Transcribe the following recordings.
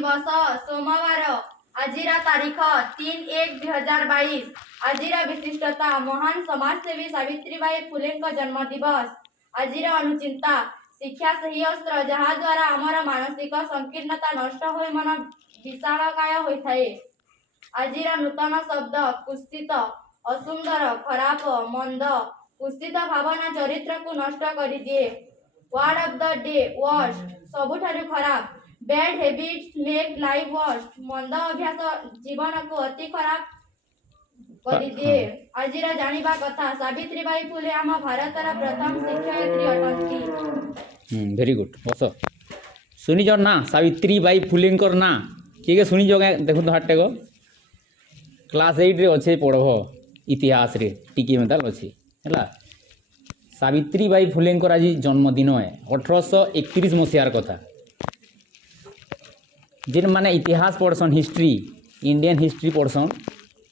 दिवस सोमवार आजिरा तारीख 3/1/2022 आजिरा विशिष्टता महान समाजसेवी सावित्रीबाई फुले जन्म दिवस आजिरा अनुचिंता शिक्षा सही अस्त्र जहा द्वारा आमर मानसिक संकीर्णता नष्ट हो मन विशालकाय होता है। आजिरा नूतन शब्द कुत्सित असुंदर खराब मंद कुत्सित भावना चरित्र को नष्ट कर दिए। Word of the day worst सबुठारु खराब bad habits make life worst मंद अभ्यास जीवन को अति खराब कर दिए। आजिरा जानिबा कथा सावित्रीबाई फुले आम भारतर प्रथम शिक्षयित्री अटंती। वेरी गुड बस सुनी जो ना सावित्रीबाई फुले ना किए सुनी जो देखो तो हाटे क्लास 8 रे अच्छे पढ़ब इतिहास रे टिकी मेदाल अच्छे है। सावित्रीबाई फुले आज जन्मदिन है 1831 मसीहार कथा। जिन माने इतिहास पढ़सन हिस्ट्री इंडियन हिस्ट्री पढ़सन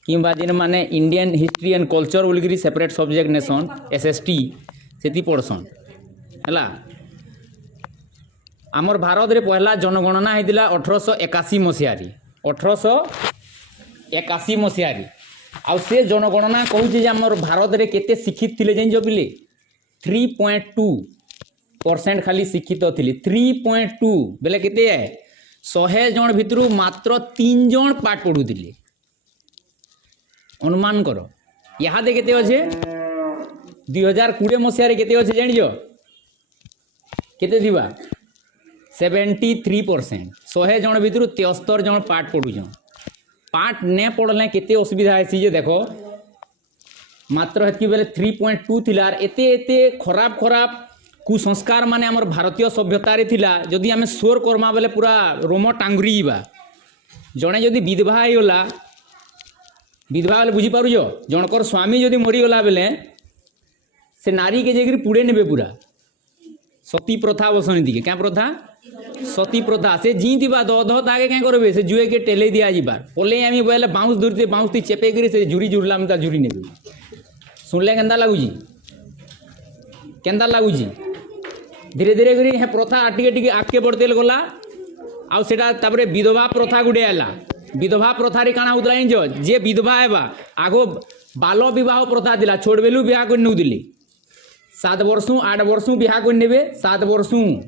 कि जिन माने इंडियन हिस्ट्री एंड कल्चर बोलिकी सेपरेट सब्जेक्ट नेसन SST से पढ़सन है। आमर भारत रे पहला जनगणना होता 1881 मसीहारी 1881 मसीहारी आउ से जनगणना कहूँ आमर भारत रे केते शिक्षित थिले जान पिले 3.2% खाली शिक्षित थिले 3.2 बेले केते 100 जन भितर मात्र 3 जन पाठ पढ़ुले। अनुमान कर यहाँ दे केते अच्छे 2020 मसीह केते अच्छे जान केते थिबा 73%। 100 जन भितर 73 जन पाठ पढ़ुछन। पाठ ने पढ़ले केते असुविधा है जे देखो मात्र हेतकी बेले 3.2 थिला एते एते खराब खराब कुसंस्कार माने हमर भारतीय सभ्यतारे थिला। जदि आमे स्वर करमा बेले पूरा रोम टांगुरी बा। जणे जदि विधवा होइला विधवा बेले बुझी पारुज जनकर स्वामी जदि मरी गला बेले से नारी के जेगिर पुड़े नेबे पूरा सती प्रथा बसनी दिके क्या प्रथा सती प्रथा से जी दिबा दध तागे क्या करबे से जुए के टेले दिया जिबा पले आमी बोले बाउंस धरते बाउंस ती चेपे करी से जुरी जुड़ला में ता जुरी नेबे सुनले केंदा लागुजी धीरे धीरे करी हे प्रथा आटिके टिके आगे बढ़ते गला आउ सेटा तापरे विधवा प्रथा गुडे आला। विधवा प्रथा रे काना होतला इंजो जे विधवा हेबा आगो बाल विवाह प्रथा दिला छोड़ बेलु बियाह कर नउदिले 7 वर्षों 8 वर्षों बियाह कर नेबे 7 वर्षों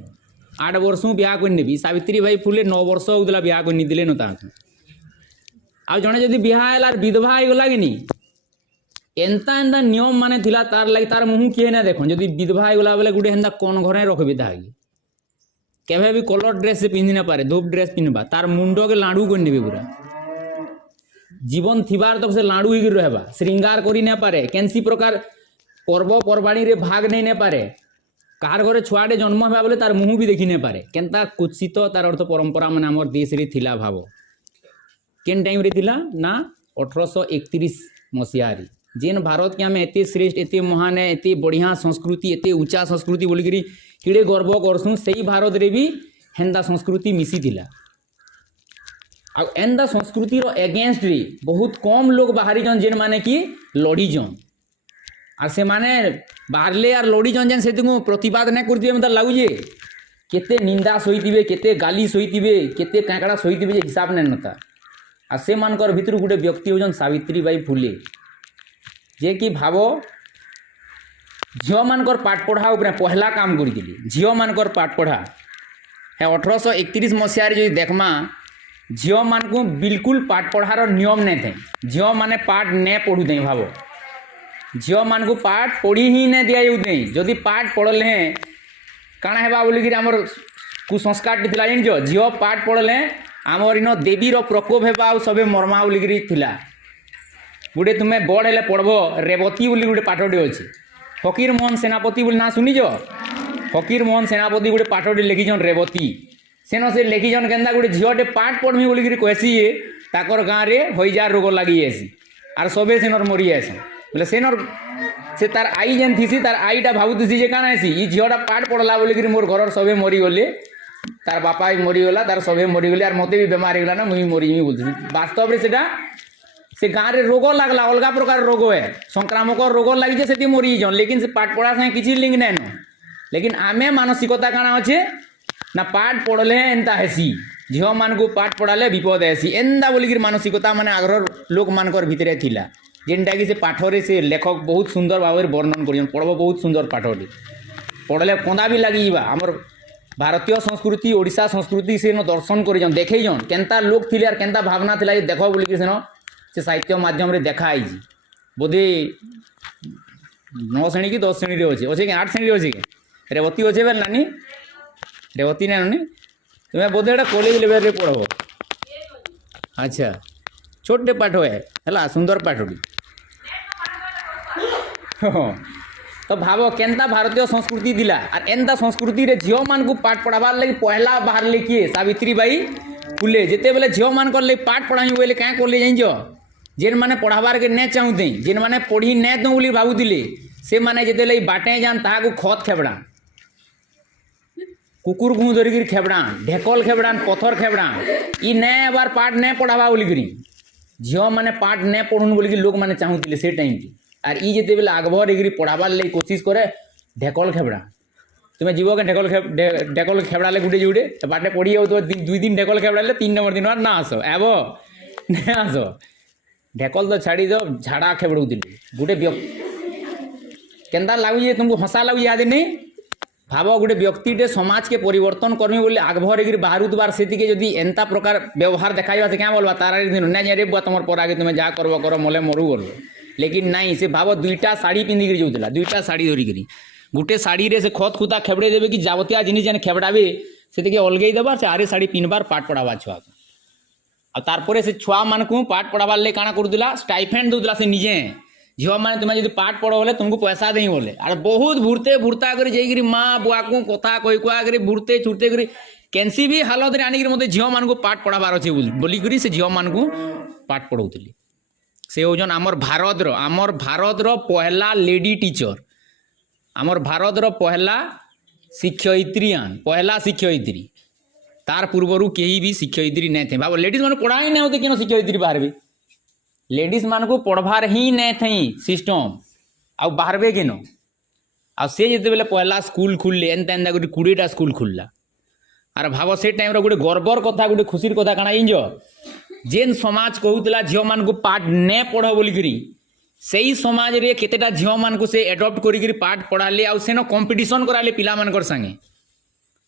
8 वर्षों बियाह कर नेबी। सावित्रीबाई फुले 9 वर्ष होतला बियाह कर निदिले न ता आ जणे जदी बियाह हैला विधवा हो गला कि नी एंता एंता नियम माने थिला तार लागि तार मुहु किए ना देखो जदि विधवा हो गला बेले गुडे हेंदा कोन घरे रखबे तागी केबे भी कलर ड्रेस से पिंधि ना पारे धूप ड्रेस पिनबा तार मुंडो के लाडू कर नेबे पूरा जीवन थिबार तक से लाडू ही रहबा श्रृंगार करी ना पारे केनसी प्रकार पर्व पर्वाणी रे भाग नहीं ने पारे कार घरे छुआटे जन्म हेबा बेले तार मुहु भी देखि ने पारे केनता कुत्सित तार अर्थ परंपरा माने हमर देश रे थिला भाव केन टाइम रे थिला ना 1831 मसीहारी जेन भारत के आम एत श्रेष्ठ एत महान है एत बढ़िया संस्कृति एत ऊंचा संस्कृति बोलिकी किड़े गर्व करसूँ से भारत रे भी हेन्दा संस्कृति मिसी थिला। आ एंदा संस्कृतिर एगेंस्ट रे बहुत कम लोग बाहरी जन जेन माने कि लड़ी जन आर से माने बाहरले आर लड़ी जन जेन से प्रतिवाद नहीं करते मतलब लगुचे केते निंदा सहीथिबे केते गाली सहीथिबे केते काकड़ा सहीथिबे हिसाब नहीं नता। आ से मानकर भितर गोटे व्यक्ति होजन सावित्रीबाई फुले जे कि भाव झील मानकर पाठ पढ़ा उपरे पहला काम करी झील मानकर पाठ पढ़ा है 1831 मसीह जो देखमा झील मान को बिल्कुल पाठ पढ़ार नियम नहीं थे। झील माने पाठ ने पढ़ू थे भाव झील मान को पाठ पढ़ी ही नहीं दिया जदि पाठ पढ़ले हैं काना हेबा बोलिकी आमर कुसंस्कार जान झील पाठ पढ़ले आमर इन देवीर प्रकोप हेबा आ सबे मरमा बोलिकी थिला। गोटे तुम्हें बड़ हेले पढ़ब रेवती बोली गोटे पाठटे अच्छे फकीर मोहन सेनापति बोली ना शुनिज फकीर मोहन सेनापति गोटे पाठटे लिखिछन रेवती सेन से लिखिछन केन्दा गोटे झीलटे पाठ पढ़मी बोलिकी कहसी ताकर गाँव में हईजार रोग लगी जासी आर सबे सेनर मरी जासन बोले सेनर से तार आई जेन थीसी तार आईटा भावुसी जे काना हेसी ई झीलटा पाठ पढ़ला बोलिकी मोर घर सबे मरीगले तार बापा भी मरीगला तार सबे मरीगले आर मते भी बेमार होगला ना मुई मरीमी बोलती वास्तव में से गाँव में रोग लगला अलग प्रकार रोग है संक्रामक रोग लगी से मरी जन लेकिन से पाठ पढ़ा संगे किसी लिंक नहीं न लेकिन आमे मानसिकता काना अच्छे ना पाठ पढ़ले एंता हेसी झील मान को पाठ पढ़ाले विपद आसी एंदा बोलिक मानसिकता माने आग्रह लोक मानकर भितरे थिला जेनटा कि से पाठरे से लेखक बहुत सुंदर भाव वर्णन कर पढ़ब बहुत सुंदर पाठटी पढ़ले कंदा भी लगी आमर भारतीय संस्कृति ओडिशा संस्कृति से दर्शन कर देखन केनता लोक थिले आर केनता भावना थिला ये देख बोलिक से साहित्य माध्यम देखाई बोधे 9 श्रेणी की 10 श्रेणी अच्छे अच्छे कि 8 श्रेणी अच्छे कि रेवती अच्छे बेल नानी रेवती नानी तुम्हें बोधे कॉलेज लेवल रे पढ़ब अच्छा छोटे पाठ है सुंदर पाठटी तो भाव केनता भारतीय संस्कृति दिला और एंता संस्कृति रे झील मान को पाठ पढ़ाबार लगी पहला बाहर ले किए सावित्रीबाई फुले जिते बेले झील मान कर पाठ पढ़ाई बोले क्या कले जान जेन माने पढ़ाबार के नहीं चाहते जेन माने पढ़ी नहीं दो बोली भावुले से माने जिते बाटे जान ताहा खत खेबड़ा कुकुर घू धरिक खेबड़ा ढेकल खेबड़ा पथर खेबड़ा इ नहीं बार पाठ नहीं पढ़ावा बोलिकी झील मैंने पाठ नहीं पढ़ुन बोलिकी लोक मैंने चाहूले से टाइम की आर इ जिते बेले आगभर एग्री पढ़ाबार लगी कोशिश करे ढेकल खेबड़ा तुम्हें जीव के ढेकल खेबड़ा गोटे जोड़े बाटे पढ़ी जाऊ तो 2 दिन ढेकल खेबड़ा 3 नंबर दिन ना आस एब नहीं आस ढेकल तो छाड़ी दो झाड़ा खेबड़ू गोटे केन्ता लगुचे तुमको हंसा लगुच याद नहीं भाव गोटे व्यक्तिटे समाज के परिवर्तन करमी बोले आगभर एग्री बाहर बार से जदि एंता प्रकार व्यवहार देखा से क्या बोलवा तारा दिन नहीं रे बुआ तुम पर आगे तुम्हें जहाँ करब कर मले मरु गल लेकिन नहीं से भाव 2टा साड़ी पिंधिक जाऊला 2टा साड़ी धरिकी गोटे साड़ी रे से खत खुता खेबड़े देवे कि जावतिया जिनिस जेन खेबड़ाबे से अलगई देवार से आरे साड़ी पिन्हबार पाठ पढ़ावा छुआ तारपरे से छुआ मान को पाठ पढ़ाबार ले काना कर स्टाइफेंड दूला से निजे झील मैंने तुम्हें जो पाठ पढ़ बोले तुमको पैसा दें बोले और बहुत भूरते भूरता कर जाइए माँ बुआ को कथा कही कुआ कर भूरते छुटते कर कैंसी भी हालत में आनिक मत झील मान को पाठ पढ़ाबार अच्छे बोलिक से झील मान को पाठ पढ़ाऊली से हूँ आमर भारत पहला लेडी टीचर आमर भारत पहला शिक्षयित्रीयान पहला शिक्षयित्री तार पूर्वर कहीं भी शिक्षयित्री नहीं थे भाव लेडीज मैंने पढ़ा ही नहीं होते क्यों शिक्षयित्री बाहर लेडीज मान को पढ़वार ही नहीं थी सिस्टम आ बाहरबे केन आ से जिते बेले पहला स्कूल खुलले एंता एंता गोटे 20टा स्कूल खुलला आर भाव से टाइम गोटे गर्वर कथा गोटे खुशीर कथा काना इंज जेन समाज कहूला झील मान को पाठ नहीं पढ़ बोलिकी से समाज रे केतेटा झील मान को से एडप्ट करी पाठ पढ़ाले आ सेन कंपिटिशन कराले पिला मानकर संगे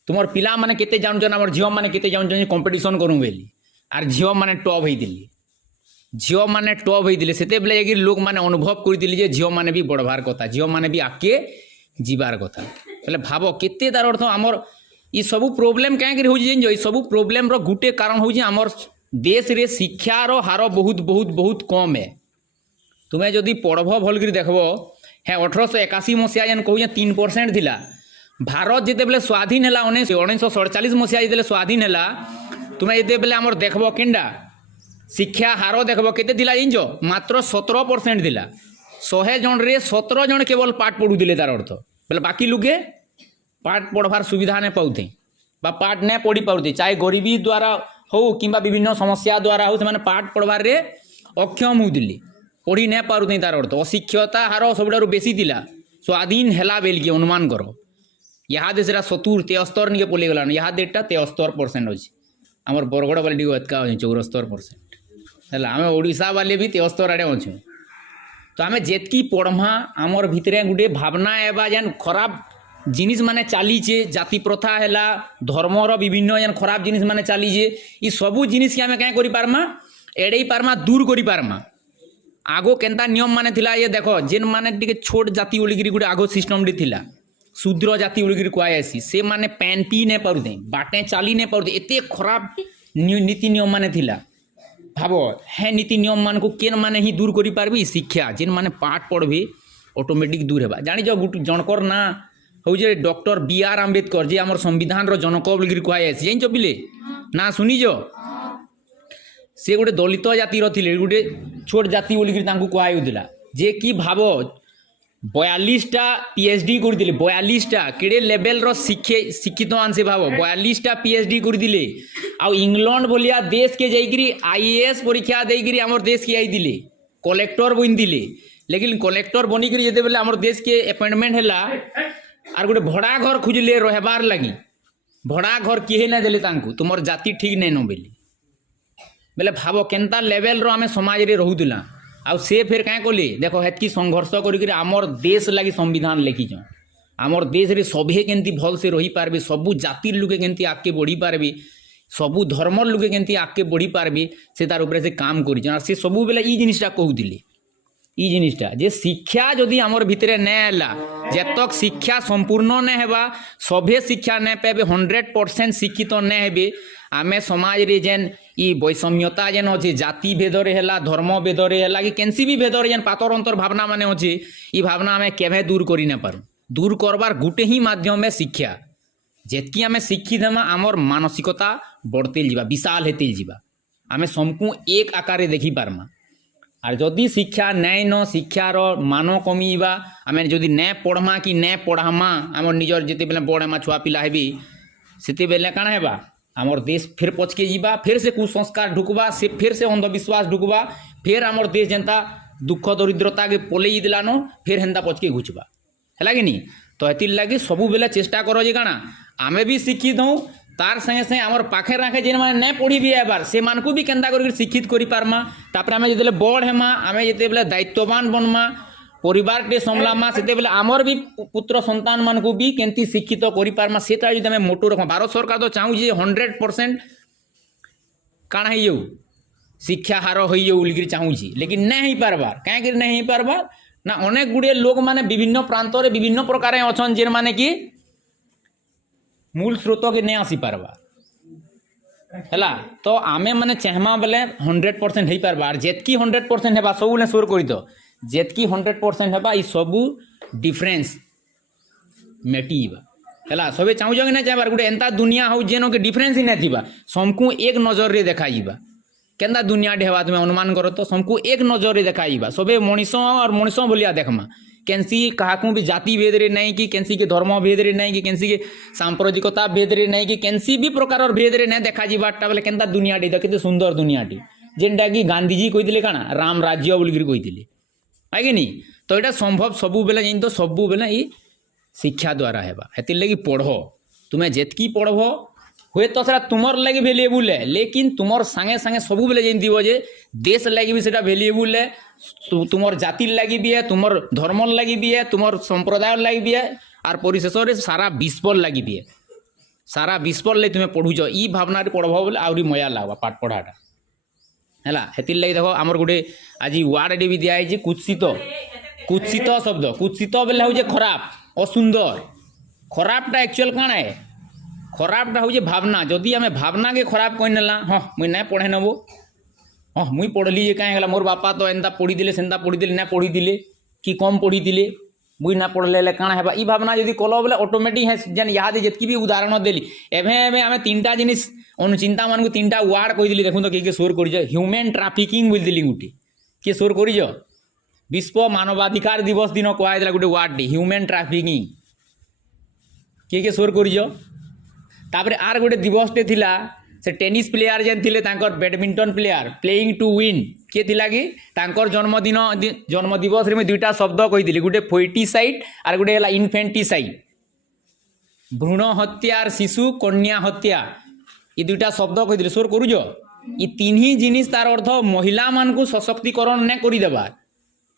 तुमर पिला माने केते जानछन हमर झील माने केते जानछन कंपिटिशन करूँ बेली आर झील माने टॉप होइदिले झील मैंने टॉप होते से बेले लोक मैंने अनुभव कर झील मैंने भी बढ़वार कथा झील मैंने भी आगे जीवार कथा बोले भाव केते तार अर्थ आमर ये सब प्रोब्लेम कहीं हो सब प्रोब्लेम रो गुटे कारण हूँ आमर देश रे शिक्षार हार बहुत बहुत बहुत कम है तुम्हें जदि पढ़ब भल देखब है 1881 मसीहा जेन कहूँ 3% थिला भारत जिते बेले स्वाधीन है 1947 मसीहा जिते स्वाधीन है तुम्हें जिते बेले आमर देखब केन्डा शिक्षा हार देखब केते दिला इंज मात्र 17% दिला 100 जन रे 17 जन केवल पाठ पढ़ुले तार अर्थ बोले बाकी लोगे पाठ पढ़वार सुविधा नहीं पाते पाठ नहीं पढ़ी पाते चाहे गरीबी द्वारा हो कि विभिन्न समस्या द्वारा हो से पाठ पढ़वार रे अक्षम होते पढ़ी नहीं पारे तार अर्थ अशिक्षता हार सब बेसी थिला स्वाधीन है बेल के अनुमान कर यहाँ देश 70-73 निके पलि गलान यहाँ डेटा 73% अच्छे आमर बरगड़ बाली एतका 74% है आम ओडिशा वाले भी 73 आड़े अच्छे तो आम जेतकी पढ़मा आमर भितरे गोटे भावना एवं जेन खराब जिनिस माने चलीचे जाति प्रथा है धर्मर विभिन्न जेन खराब जिनिस माने चलीचे ये सबू जिनिस के आम क्या करमा एड़े पार्मा दूर कर पार्मा आगो केन्ता नियम माने थिला ये देख जेन माने टिके छोट जाति बोलिकी गोटे आगो सिस्टम थिला शूद्र जाति बोलिकी कहुसी से माने पैन पी नहीं पारुते बाटे चली नहीं पारुते एते खराब नीति नियम माने थिला भाव है नीति नियम मान को केन माने ही दूर करि पारबी शिक्षा जेन माने पाठ पढ़बे ऑटोमेटिक दूर हेबा जानि जो जनकर ना हौ जे डॉक्टर बी.आर. आम्बेडकर जे हमर संविधान रो जनक बोलिकी कहुसी जानि पिले ना सुनी जो से गोटे दलित जातिर थिले गोटे छोट जाति बोलिकी तांको कहुला जे कि भाव 42टा PhD करदिले 42टा केड़े लेवल रो शिक्षित मान से भाव 42टा PhD करदिले आ इंग्लैंड भलिया देश के जाइकरी IAS परीक्षा देइकरी हमर देश के आइदिले कलेक्टर बन दिले लेकिन कलेक्टर बनिकरी जेते बेले हमर देश के अपॉइंटमेंट हैला आर गोटे भड़ा घर खुजले रहबार लगी भड़ा घर किए ना देले तांकु तुमर जाति ठीक नहीं नो बेली बेले भाव केनता लेवल रो आमे समाज रे रहुतला आ से फिर क्या कले देख हेतकी संघर्ष करी आमर देश लगी संविधान लिखिछ आमर देश रे सभे केंती भल से रही पारबे सबु जातिर लोके केंती आगे बढ़ी पारबे सबु धर्मर लोके केंती आगे बढ़ी पारबे से तार ऊपर से काम करिछ आ से सबु बेले ई जिनिसटा कहउतिले ई जिनिसटा जे शिक्षा जदि आमर भितरे नै आला जेतक शिक्षा संपूर्ण नै हेबा सभे शिक्षा नै पाबे 100% शिक्षित नै हेबे आमे समाज रे जेन ई वैषम्यता जेन अछि जाति भेद रे हला धर्म भेद रे हला कि केनसी भी भेद रे जेन पातर अंतर भावना माने अछि ई भावना आमे केभे दूर करि नै पारु दूर करबार गुटे ही माध्यम में शिक्षा जेतकी आमे शिक्षित हेमा आमर मानसिकता बढ़ते जीवा विशाल हेते जीवा आमे समकु एक आकारे देखि पारमा आर जदि शिक्षा नाइ न शिक्षार मान कमीबा आमे जदि नै पढ़मा कि नै पढ़ामा आमर निजर जेते बेले बड़मा छुआ पिला हेबी सेते बेले काना हेबा आमर देश फिर पचके जीवा फिर से कुसंस्कार ढुकबा से फिर से अंधविश्वास ढुकबा फिर आमर देश जेनता दुख दरिद्रता के पोलेई दिलानो फिर हेंता पचके घुचबा है कि नहीं तो हेतिर लगी सबु बेले चेष्टा करो जे काना आमे भी शिक्षित हूँ तार संगे संगे आमर पाखे राखे जेन माने नै पढ़ी भी एबार से मानकु भी केंदा कर शिक्षित करि पारमा तापर आमे जेतेले बड़ हेमा आमे जेतेले दायित्ववान बनमा परिवार टे संभलामा सेते बेले आमर भी पुत्र संतान मानकु भी केंती शिक्षित करि पारमा सेटा जदि आमे मोटो रखमा भारत सरकार तो चाहू जे 100% काना हे यो शिक्षा हार हो यो उलगिर चाहू छी लेकिन नै ही पारबार काहे कि नै ही पारबार ना अनेक गुड़े लोक माने विभिन्न प्रांत रे विभिन्न प्रकार अछन जेन माने कि मूल स्रोत के नहीं आसी पारबा है तो आमे माने चाहमा बेले 100% हो पारबा जेतकी 100% हेबा सबू ने सोर करी तो जेतकी 100% हेबा ई सबू डिफरेंस मेटीबा है सबे चाहू कि नहीं चाहबार गोटे एंता दुनिया हो जेनो के डिफरेंस ही नहीं थिबा समकु एक नजर रे देखाइबा केंदा दुनिया ढेवा तुम अनुमान करो तो समकु एक नजर रे देखाइबा सबे मनीष और मनीष बोलिया देखमा केंसी काहाकू भी जाति भेद रे नहीं कि केंसी के धर्म भेद रे नहीं कि केंसी के सांप्रदायिकता भेद रे नहीं कि केंसी भी प्रकार भेद रे नहीं देखा जीवाटा बेले केंता दुनिया टी केते सुंदर दुनिया टी जेनटा कि गांधीजी कहिदिले काना राम राज्य बोलिगिर कहिदिले है कि नहीं तो एटा संभव सबु बेले जिन तो सबु बेले ई शिक्षा द्वारा हेबा हेतिर लगी पढ़ो तुमे जेतकी पढ़बो हुए तो सेटा तुमर लगी वैल्यूएबल है लेकिन तुमर संगे संगे सबु बेले जेन दिबो जे देश लगी भी सेटा वैल्यूएबल है तुमर जाति लगी भी है तुमर धर्म लगी भी है तुमर संप्रदाय लगी भी है और परिशेष रे सारा विश्व लगी भी है सारा विश्व ले तुम्हें पढ़ुच ई भावना रे पढ़बो बोले आउरी मया लागबा पाठ पढ़ाटा हैला हेतिर लगी देखो हमर गुटे आज वार्ड रे भी दिया है जे कुत्सित कुत्सित शब्द कुत्सित बेले हो जे खराब असुंदर खराबटा एक्चुअल काना है खराबटा हो भावना जदि आम भावना के खराब कही नेला हाँ मुई ना पढ़े नबो हाँ मुई पढ़ली जे कहीं मोर बापा तो एंता पढ़ी दिले सेंता पढ़ी दिले ना पढ़ी दिले कि कम पढ़ी दिले मुई ना पढ़ले काଣା हेबा ई भावना जदि कल बोले ऑटोमेटिक है जेन याद जेतकी भी उदाहरण देली एभे एभे आमे तीनटा जिनिस अनुचिंता मानकु तीनटा वार्ड कहि दिली देखुन तो के सोर करिज ह्यूमन ट्रैफिकिंग बोल दिली गुटी के सोर करिज विश्व मानवाधिकार दिवस दिन कहै दिला गुटे वार्ड डी ह्यूमन ट्रैफिकिंग के सोर करिज तापर आर गोटे दिवसटे थिला से टेनिस प्लेयर जेन थिले तांकर badminton player playing to win के थिला कि तांकर जन्मदिन जन्म दिवस रे मैं दुईटा शब्द कही दिली गुटे फोइटिसाइड और गुटे हला इन्फेंटिसाइड भ्रूण हत्या और शिशु कन्या हत्या ये दुईटा शब्द कही दिली सोर करूज ये तीन ही जिनिस तार अर्थ महिला मान को सशक्तिकरण ने करि देबा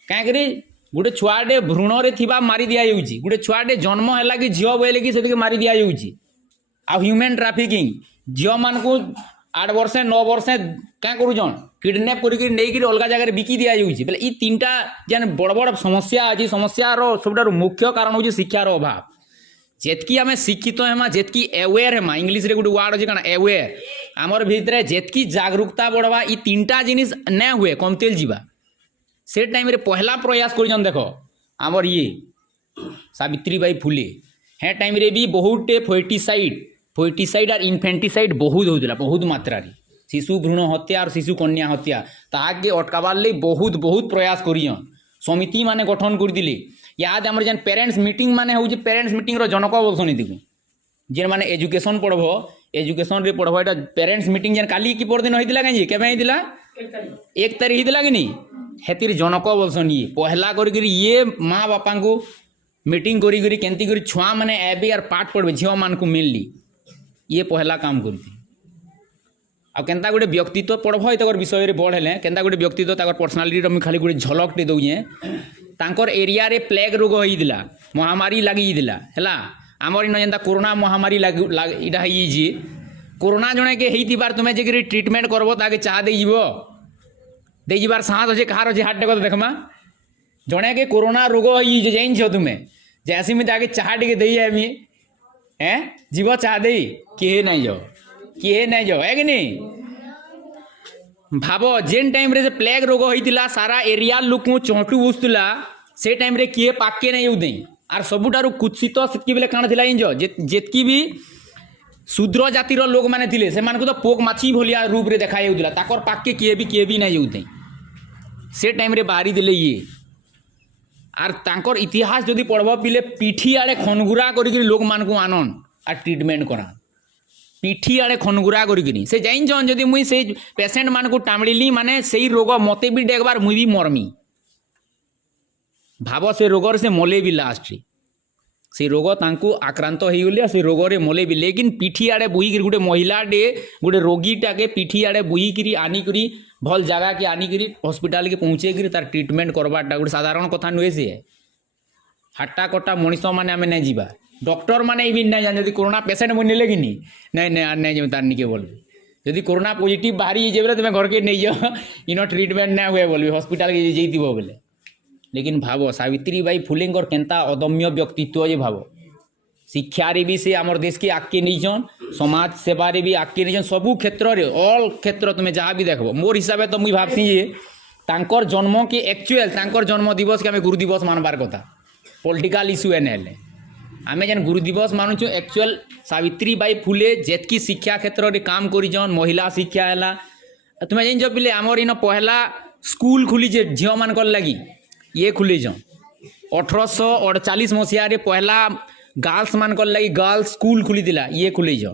काहे गोटे छुआटे भ्रूण रे थिबा मारी दिया जाउची गोटे छुआटे जन्म हैला कि झियो बोले कि सेटिके मारी दिया जाउची आ ह्यूमन ट्रैफिकिंग झियो मान को 8 वर्ष 9 वर्ष क्या करूछन किडनैप करिक नहीं अलग जगह बिकी दिया जाउची बोले ई तीनटा जेन बड़ बड़ समस्या अछि समस्यार सबटार मुख्य कारण होची शिक्षार अभाव जेतकी आमे शिक्षित हेमा जेतकी अवेयर हेमा इंग्लिश रे गुटे वर्ड अछि काना अवेयर हमर भितरे जेतकी जागरूकता बढ़वा ई तीनटा जिनिस नै हुए कमतेल जीवा से टाइम रे पहला प्रयास करिजन देखो हमर ये सावित्रीबाई फुले हे टाइम रे भी बहुते फोइटिसाइड और इन्फेंटिसाइड बहुत होउतला बहुत मात्रा रे शिशु भ्रूण हत्या और शिशु कन्या हत्या ताके अटकाबार ले बहुत बहुत प्रयास करियन समिति माने गठन कर दिले याद हमर जेन पेरेंट्स मीटिंग माने होउची पेरेंट्स मीटिंग रो जनक बोलसनी दिगु जेन माने एजुकेशन पढ़बो एजुकेशन रे पढ़बो एटा पेरेंट्स मीटिंग जेन काली की परदिन होइतिला काई केबे होइतिला 1 तारीख होइतिला कि नहीं हेतिर जनक बोलसन ये पहला करी ये माँ बापा को मीटिंग करी केंती करी छुआ माने एबे यार पाठ पढ़बे झियो मान को मिलली ये पहला काम करती आ केन्ता गोटे व्यक्तित्व पढ़ब तक विषय में बढ़ हेले केन्ता गोटे व्यक्तित्व तक पर्सनालीटी मुझे खाली गोटे झलकटे दौचे तांकर एरिया रे प्लेग रोग होता महामारी लगी है आमर इन जेनता कोरोना महामारी इटा हो कोरोना जड़े के होबार तुम्हें जे ट्रिटमेंट करब ताके चाह दे जीवार साहस अच्छे कहार अच्छे हाथ टेक देखमा जड़े के कोरोना रोग हो जान तुम्हें जैसे मुझे आगे चाह टे दे आमी हैं जीव चाह दे किए नहीं जाओ है कि नहीं भाव जेन टाइम रे प्लेग रोग होता सारा एरिया लोक चौंटू बसुला से टाइम रे किए पाके नहीं जाऊँ आर सबुठार कुत्सित से बेले काण थी इंज जेतकी भी शूद्र जातिर लोक मैंने थे से तो पोक माछी भलिया रूप रे देखा जाऊला ताकर पाके किए भी नहीं जाऊँ से टाइम रे बाहरी देले ये आर तांकर इतिहास जदि पढ़ब पिले पिठी आड़े खनगुरा करी लोक मान को आनन आर ट्रिटमेंट करा पिठी आड़े खनगुरा करी से जाइन जन जदि मुई से पेसेंट मान को टामड़िली माने से रोग मते भी देखबार मुई भी मरमी भाव से रोगर से मले भी लास्ट से रोग तांको आक्रांत हो गले से रोगरे मले भी लेकिन पिठी आड़े बुही गोटे महिला डे गोटे रोगीटा के पिठी आड़े बुही आनिकी भल जगह के आनिकी हॉस्पिटल के पहुँचे तार ट्रिटमेंट करवाटा गोटे साधारण कथा नुहे सी हाटा कटा मनीष मैंने आम नहीं जावा डॉक्टर मैंने भी नहीं जान कोरोना पेसेंट मुझे नेले कि नहीं जाऊँ तार निके बोल जदि कोरोना पॉजिटिव बाहरी जाए तुम्हें घर के नहीं जाओ इन ट्रिटमेंट नहीं हुए बोल हॉस्पिटल के जाइए बोले लेकिन भाव सावित्री बाई फुले केन्ता अदम्य व्यक्तित्व जे भाव शिक्षा रे भी से आमर देश के आगे नहीं समाज सेवा रे भी आगे नहीं सबू क्षेत्र रे ऑल क्षेत्र तुम्हें जहाँ भी देखो मोर हिसाब से तो मुझे भावसी जे तांकर जन्म के एक्चुअल तांकर जन्म दिवस के आम गुरु दिवस मानबार कथा पॉलिटिकल इश्यू एने आम जेन गुरु दिवस मानुचु एक्चुअल सावित्री बाई फुले जेतकी शिक्षा क्षेत्र रे काम करिजन महिला शिक्षा है तुम्हें जान पिले आमर इन पहला स्कूल खुली झील मान लगी ये खुलीज 1848 मसीह पहला गर्ल्स मान लगी गर्ल्स स्कूल खुली ये खुलीज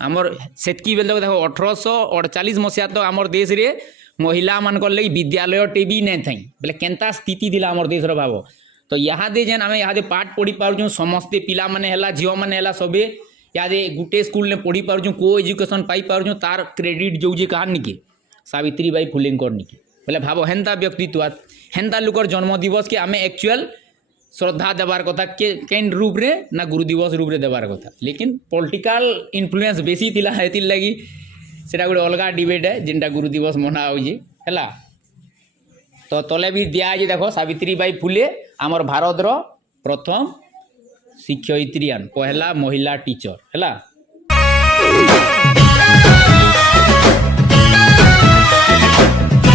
आमर सेतकी बेले देखो 1848 मसीहा तो आमर देश रे महिला मान लगी विद्यालय टे भी नहीं थी बोले केन्ता स्थिति थी आमर देश भाव तो यहाँ दे जेन आम यहाँ पाठ पढ़ी पार्छुँ समस्ते पिला माने है झील मैंने सबे यादे गुटे स्कूल ने पढ़ी पार्छुँ को एजुकेशन पाई पार्छुँ तार क्रेडिट जो कहार निके सावित्री बाई फुलेंकर निके बोले भाव हेन्ता व्यक्तित्व हेन्ता लोकर जन्म दिवस के आम एक्चुअल श्रद्धा देवार कथा केन रूप रे ना गुरु दिवस रूप रे देवार कथा लेकिन पॉलिटिकल इन्फ्लुएंस बेसी थिला हेतिर लगी सेटा गोटे अलग डिबेट है जिनटा गुरु दिवस मना होजी हैला तो तले भी दिया है देखो सावित्री बाई फुले आमर भारत रो प्रथम शिक्षयित्री पहला महिला टीचर हैला।